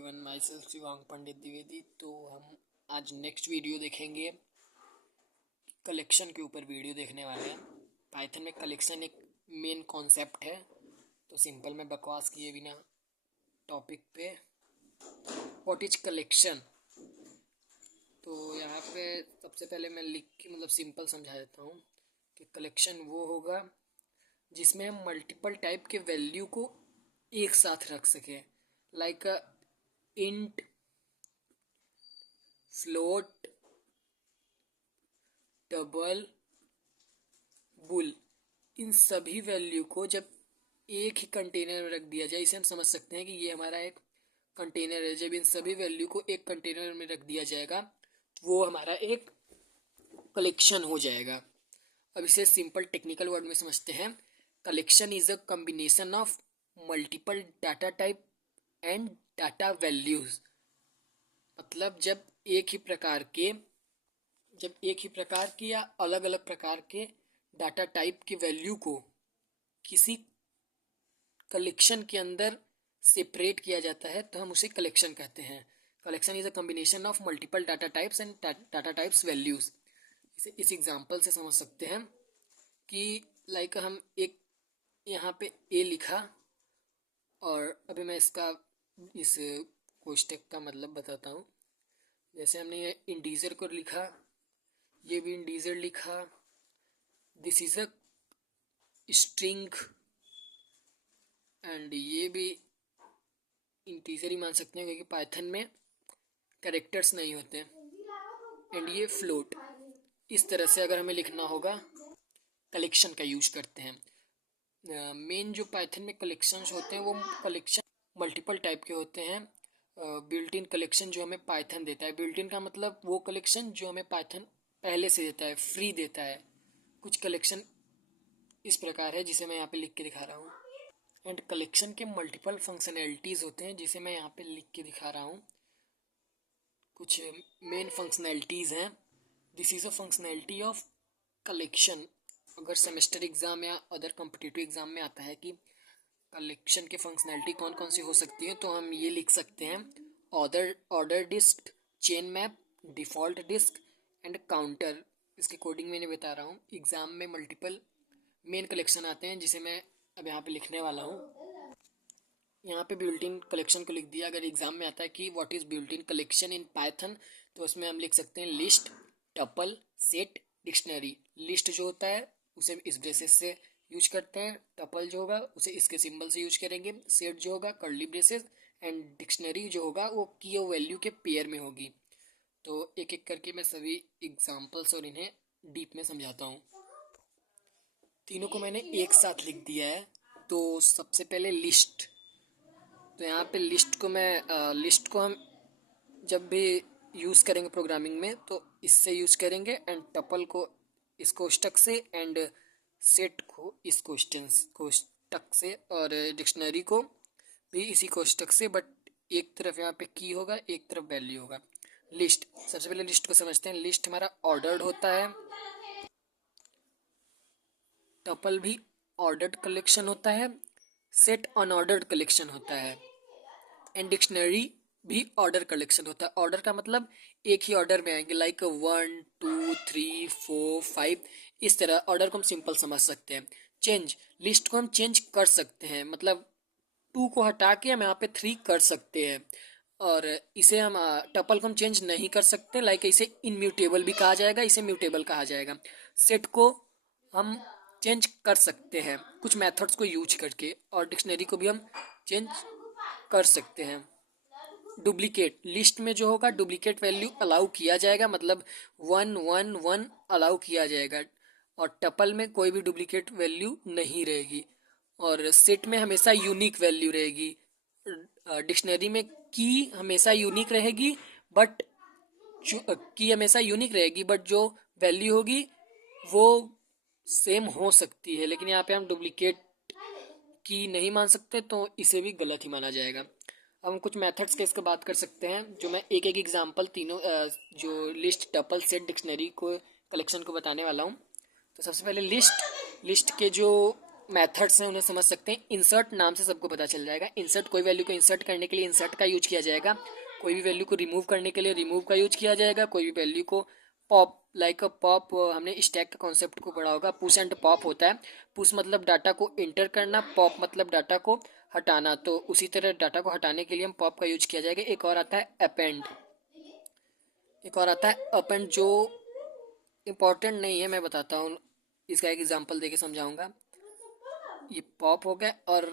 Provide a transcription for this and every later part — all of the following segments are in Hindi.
Everyone, my self Shivang Pandit Dwivedi. तो हम आज नेक्स्ट वीडियो देखेंगे, कलेक्शन के ऊपर वीडियो देखने वाले हैं। पाइथन में कलेक्शन एक मेन कॉन्सेप्ट है। तो सिंपल में बकवास किए बिना टॉपिक पे, व्हाट इज कलेक्शन। तो यहाँ पे सबसे पहले मैं लिख के सिंपल समझा देता हूँ कि कलेक्शन वो होगा जिसमें हम मल्टीपल टाइप के वैल्यू को एक साथ रख सकें, like int, float, double, bool. इन सभी वैल्यू को जब एक ही कंटेनर में रख दिया जाए, इसे हम समझ सकते हैं कि ये हमारा एक कंटेनर है। जब इन सभी वैल्यू को एक कंटेनर में रख दिया जाएगा वो हमारा एक कलेक्शन हो जाएगा। अब इसे सिंपल टेक्निकल वर्ड में समझते हैं। Collection is a combination of multiple data type and data values. मतलब जब एक ही प्रकार के या अलग अलग प्रकार के डाटा टाइप की वैल्यू को किसी कलेक्शन के अंदर सेपरेट किया जाता है तो हम उसे कलेक्शन कहते हैं। Collection is a combination of multiple data types and data types values. इसे इस एग्जांपल से समझ सकते हैं कि लाइक हम एक यहाँ पे ए लिखा, और अभी मैं इस कोष्टक का मतलब बताता हूँ। जैसे हमने ये इंटीजर को लिखा, ये भी इंटीजर लिखा, this is a string, and ये भी इंटीजर ही मान सकते हैं क्योंकि पाइथन में कैरेक्टर्स नहीं होते, एंड ये फ्लोट। इस तरह से अगर हमें लिखना होगा कलेक्शन का यूज करते हैं। मेन जो पाइथन में कलेक्शंस होते हैं वो कलेक्शन मल्टीपल टाइप के होते हैं। बिल्ट इन कलेक्शन जो हमें पाइथन देता है, बिल्ट इन का मतलब वो कलेक्शन जो हमें पाइथन पहले से देता है, फ्री देता है। कुछ कलेक्शन इस प्रकार है जिसे मैं यहाँ पे लिख के दिखा रहा हूँ। एंड कलेक्शन के मल्टीपल फंक्शनैलिटीज़ होते हैं जिसे मैं यहाँ पे लिख के दिखा रहा हूँ। कुछ मेन फंक्शनैलिटीज़ हैं। This is a functionality of collection. अगर सेमेस्टर एग्ज़ाम या अदर कॉम्पिटिटिव एग्ज़ाम में आता है कि कलेक्शन के फंक्शनैलिटी कौन कौन सी हो सकती है, तो हम ये लिख सकते हैं order disk, chain map, default disk and counter. इसके कोडिंग मैंने बता रहा हूँ। एग्ज़ाम में मल्टीपल मेन कलेक्शन आते हैं जिसे मैं अब यहाँ पे लिखने वाला हूँ। यहाँ पे बिल्ट इन कलेक्शन को लिख दिया। अगर एग्जाम में आता है कि what is built in collection in Python, तो उसमें हम लिख सकते हैं list, tuple, set, dictionary. List जो होता है उसे इस ब्रेसेस से यूज करते हैं, टपल जो होगा उसे इसके सिंबल से यूज करेंगे, सेट जो होगा कर्ली ब्रेसेस, एंड डिक्शनरी जो होगा वो की वैल्यू के पेयर में होगी। तो एक एक करके मैं सभी एग्जाम्पल्स और इन्हें डीप में समझाता हूँ। तीनों को मैंने एक साथ लिख दिया है। तो सबसे पहले लिस्ट। तो यहाँ पे लिस्ट को हम जब भी यूज़ करेंगे प्रोग्रामिंग में तो इससे यूज़ करेंगे, एंड टपल को इस कोष्टक से, एंड सेट को इस कोष्टक से, और डिक्शनरी को भी इसी कोष्टक से। बट एक तरफ यहाँ पे की होगा, एक तरफ वैल्यू होगा। लिस्ट, सबसे पहले लिस्ट को समझते हैं। लिस्ट हमारा ऑर्डर्ड होता है, टपल भी ऑर्डर्ड कलेक्शन होता है, सेट अनऑर्डर्ड कलेक्शन होता है, एंड डिक्शनरी भी ऑर्डर कलेक्शन होता है। ऑर्डर का मतलब एक ही ऑर्डर में आएंगे, लाइक 1 2 3 4 5। इस तरह ऑर्डर को हम सिंपल समझ सकते हैं। चेंज, लिस्ट को हम चेंज कर सकते हैं, मतलब 2 को हटा के हम यहाँ पे 3 कर सकते हैं। और इसे हम टपल को हम चेंज नहीं कर सकते, लाइक इसे इनम्यूटेबल भी कहा जाएगा, इसे म्यूटेबल कहा जाएगा। सेट को हम चेंज कर सकते हैं कुछ मेथड्स को यूज करके, और डिक्शनरी को भी हम चेंज कर सकते हैं। डुप्लीकेट, लिस्ट में जो होगा डुप्लीकेट वैल्यू अलाउ किया जाएगा, मतलब 1 1 1 अलाउ किया जाएगा, और टपल में कोई भी डुप्लीकेट वैल्यू नहीं रहेगी, और सेट में हमेशा यूनिक वैल्यू रहेगी। डिक्शनरी में की हमेशा यूनिक रहेगी, बट जो वैल्यू होगी वो सेम हो सकती है, लेकिन यहाँ पे हम डुप्लीकेट की नहीं मान सकते, तो इसे भी गलत ही माना जाएगा। अब हम कुछ मेथड्स के इसका बात कर सकते हैं, जो मैं एक एक एग्जांपल तीनों जो लिस्ट, टपल, सेट, डिक्शनरी को कलेक्शन को बताने वाला हूँ। तो सबसे पहले लिस्ट के जो मेथड्स हैं उन्हें समझ सकते हैं। इंसर्ट नाम से सबको पता चल जाएगा। इंसर्ट, कोई वैल्यू को इंसर्ट करने के लिए इंसर्ट का यूज किया जाएगा। कोई भी वैल्यू को रिमूव करने के लिए रिमूव का यूज किया जाएगा। कोई भी वैल्यू को पॉप, लाइक अ पॉप, हमने स्टैक का कॉन्सेप्ट को पढ़ा होगा। पुश एंड पॉप होता है। पुश मतलब डाटा को इंटर करना, पॉप मतलब डाटा को हटाना। तो उसी तरह डाटा को हटाने के लिए हम पॉप का यूज किया जाएगा। एक और आता है अपेंड, एक और आता है अपेंड, जो इम्पोर्टेंट नहीं है, मैं बताता हूँ, इसका एक एग्जांपल देके समझाऊंगा। ये पॉप हो गया। और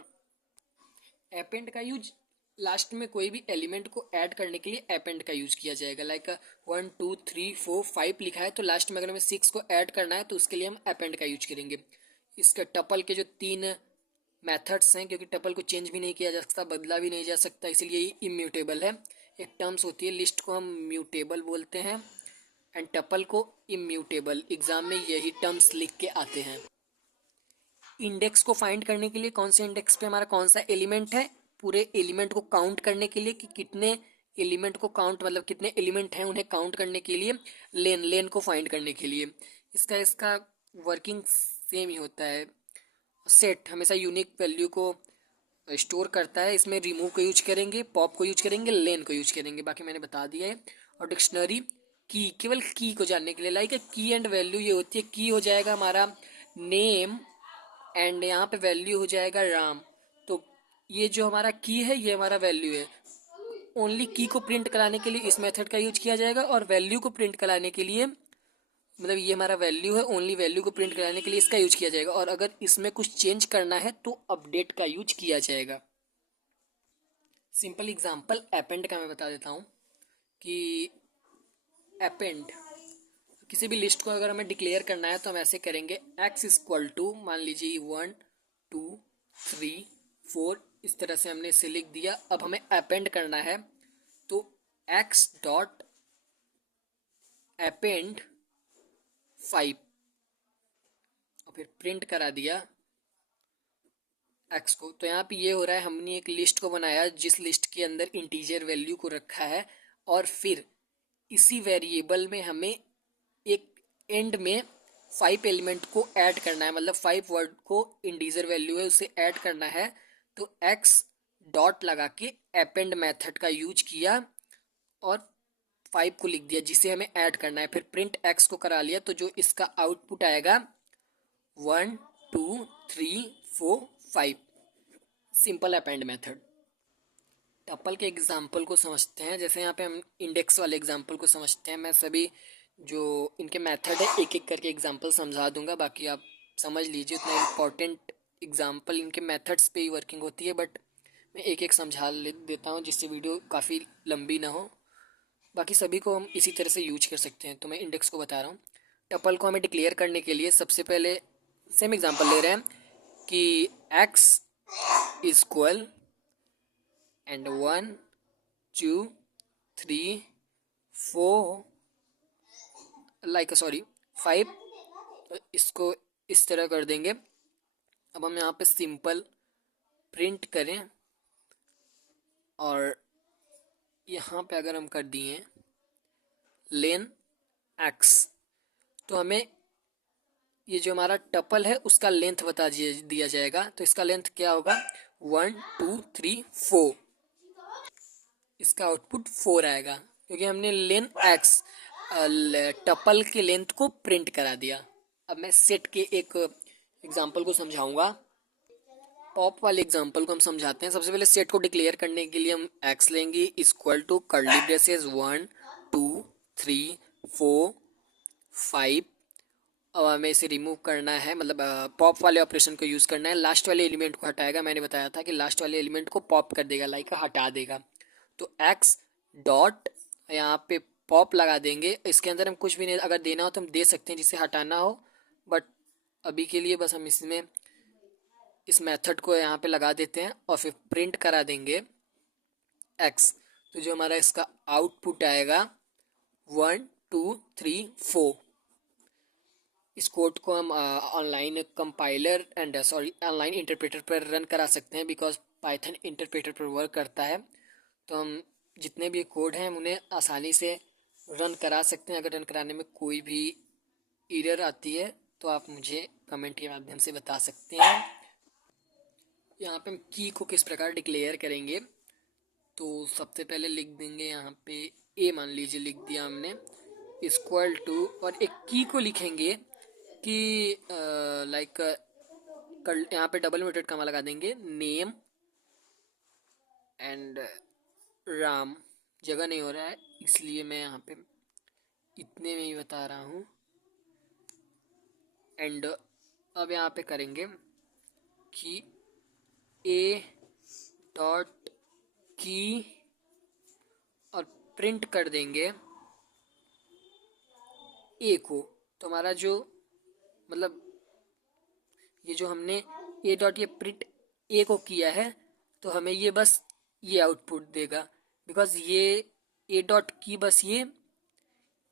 अपेंड का यूज लास्ट में कोई भी एलिमेंट को ऐड करने के लिए अपेंड का यूज किया जाएगा। लाइक 1 2 3 4 5 लिखा है तो लास्ट में अगर हमें 6 को ऐड करना है तो उसके लिए हम अपेंड का यूज करेंगे। इसका टपल के जो 3 मेथड्स हैं, क्योंकि टपल को चेंज भी नहीं किया जा सकता, बदला भी नहीं जा सकता, इसलिए ये इम्यूटेबल है। एक टर्म्स होती है, लिस्ट को हम म्यूटेबल बोलते हैं एंड टपल को इम्यूटेबल। एग्जाम में यही टर्म्स लिख के आते हैं। इंडेक्स को फाइंड करने के लिए कौन से इंडेक्स पे हमारा कौन सा एलिमेंट है, पूरे एलिमेंट को काउंट करने के लिए कि कितने एलिमेंट को काउंट, मतलब कितने एलिमेंट हैं उन्हें काउंट करने के लिए, लेन को फाइंड करने के लिए। इसका वर्किंग सेम ही होता है। सेट हमेशा यूनिक वैल्यू को स्टोर करता है। इसमें रिमूव को यूज करेंगे, पॉप को यूज करेंगे, लेन को यूज करेंगे, बाकी मैंने बता दिया है। और डिक्शनरी की, केवल की को जानने के लिए, लाइक की एंड वैल्यू ये होती है। की हो जाएगा हमारा नेम एंड यहाँ पे वैल्यू हो जाएगा राम। तो ये जो हमारा की है ये हमारा वैल्यू है। ओनली की को प्रिंट कराने के लिए इस मेथड का यूज किया जाएगा और वैल्यू को प्रिंट कराने के लिए, मतलब ये हमारा वैल्यू है, ओनली वैल्यू को प्रिंट कराने के लिए इसका यूज किया जाएगा। और अगर इसमें कुछ चेंज करना है तो अपडेट का यूज किया जाएगा। सिंपल एग्जांपल अपेंड का मैं बता देता हूँ कि अपेंड किसी भी लिस्ट को अगर हमें डिक्लेयर करना है तो हम ऐसे करेंगे, एक्स इक्वल टू, मान लीजिए 1 2 3 4, इस तरह से हमने इसे लिख दिया। अब हमें अपेंड करना है तो एक्स डॉट अपेंड 5 और फिर प्रिंट करा दिया एक्स को। तो यहाँ पे ये हो रहा है, हमने एक लिस्ट को बनाया जिस लिस्ट के अंदर इंटीजर वैल्यू को रखा है और फिर इसी वेरिएबल में हमें एक एंड में 5 एलिमेंट को ऐड करना है, मतलब 5 वर्ड को इंटीजर वैल्यू है उसे ऐड करना है। तो एक्स डॉट लगा के अपेंड मेथड का यूज किया और 5 को लिख दिया जिसे हमें ऐड करना है। फिर प्रिंट एक्स को करा लिया तो जो इसका आउटपुट आएगा 1 2 3 4 5। Simple append method. टपल के एग्जाम्पल को समझते हैं। जैसे यहाँ पे हम इंडेक्स वाले एग्जाम्पल को समझते हैं। मैं सभी जो इनके मेथड है एक एक करके एग्जाम्पल समझा दूंगा, बाकी आप समझ लीजिए। उतना इम्पोर्टेंट एग्जाम्पल इनके मेथड्स पे ही वर्किंग होती है, बट मैं एक एक समझा देता हूँ जिससे वीडियो काफ़ी लंबी ना हो। बाकी सभी को हम इसी तरह से यूज कर सकते हैं। तो मैं इंडेक्स को बता रहा हूँ। टपल को हमें डिक्लेयर करने के लिए सबसे पहले सेम एग्जाम्पल ले रहे हैं कि x equal and 1 2 3 4 like sorry 5। तो इसको इस तरह कर देंगे। अब हम यहाँ पे सिंपल प्रिंट करें और यहाँ पे अगर हम कर दिए लेन एक्स तो हमें ये जो हमारा टपल है उसका लेंथ बता दिया जाएगा। तो इसका लेंथ क्या होगा 1 2 3 4। इसका आउटपुट 4 आएगा क्योंकि हमने लेन एक्स टपल के लेंथ को प्रिंट करा दिया। अब मैं सेट के एक एग्जांपल को समझाऊंगा। पॉप वाले एग्जांपल को हम समझाते हैं। सबसे पहले सेट को डिक्लेयर करने के लिए हम एक्स लेंगे इक्वल टू कर्ली ब्रेसेस 1 2 3 4 5। अब हमें इसे रिमूव करना है, मतलब पॉप वाले ऑपरेशन को यूज़ करना है। लास्ट वाले एलिमेंट को हटाएगा। मैंने बताया था कि लास्ट वाले एलिमेंट को पॉप कर देगा, लाइक हटा देगा। तो एक्स डॉट यहाँ पे पॉप लगा देंगे। इसके अंदर हम कुछ भी नहीं, अगर देना हो तो हम दे सकते हैं जिसे हटाना हो, बट अभी के लिए बस हम इसमें इस मेथड को यहाँ पे लगा देते हैं और फिर प्रिंट करा देंगे एक्स। तो जो हमारा इसका आउटपुट आएगा 1 2 3 4। इस कोड को हम online compiler and online interpreter पर रन करा सकते हैं, बिकॉज पाइथन इंटरप्रेटर पर वर्क करता है। तो हम जितने भी कोड हैं हम उन्हें आसानी से रन करा सकते हैं। अगर रन कराने में कोई भी एरर आती है तो आप मुझे कमेंट के माध्यम से बता सकते हैं। यहाँ पे हम की को किस प्रकार डिक्लेयर करेंगे, तो सबसे पहले लिख देंगे यहाँ पे ए, मान लीजिए लिख दिया हमने, इक्वल टू, और एक की को लिखेंगे कि लाइक कर, यहाँ पे डबल इन्वर्टेड कॉमा लगा देंगे, नेम एंड राम। जगह नहीं हो रहा है इसलिए मैं यहाँ पे इतने में ही बता रहा हूँ। एंड अब यहाँ पे करेंगे कि ए डॉट की और प्रिंट कर देंगे ए को। तो हमारा जो मतलब ये जो हमने ए डॉट ये प्रिंट ए को किया है, तो हमें ये बस ये आउटपुट देगा, बिकॉज ये ए डॉट की बस ये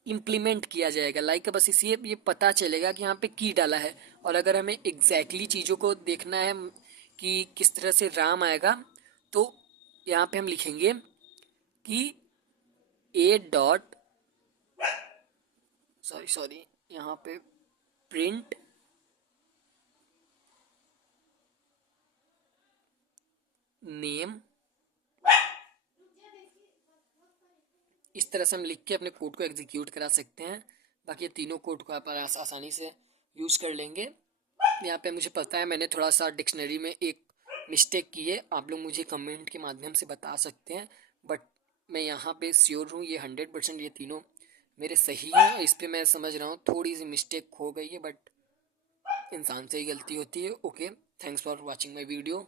इम्प्लीमेंट किया जाएगा, लाइक बस इसे ये पता चलेगा कि यहाँ पे की डाला है। और अगर हमें एग्जैक्टली चीज़ों को देखना है कि किस तरह से राम आएगा, तो यहाँ पे हम लिखेंगे कि ए डॉट सॉरी यहाँ पे प्रिंट नेम, इस तरह से हम लिख के अपने कोड को एग्जीक्यूट करा सकते हैं। बाकी ये तीनों कोड को आप आसानी से यूज़ कर लेंगे। यहाँ पे मुझे पता है मैंने थोड़ा सा डिक्शनरी में एक मिस्टेक की है, आप लोग मुझे कमेंट के माध्यम से बता सकते हैं, बट मैं यहाँ पे श्योर हूँ ये 100% ये तीनों मेरे सही हैं। इस पर मैं समझ रहा हूँ थोड़ी सी मिस्टेक हो गई है, बट इंसान से ही गलती होती है। Okay, thanks for watching my video.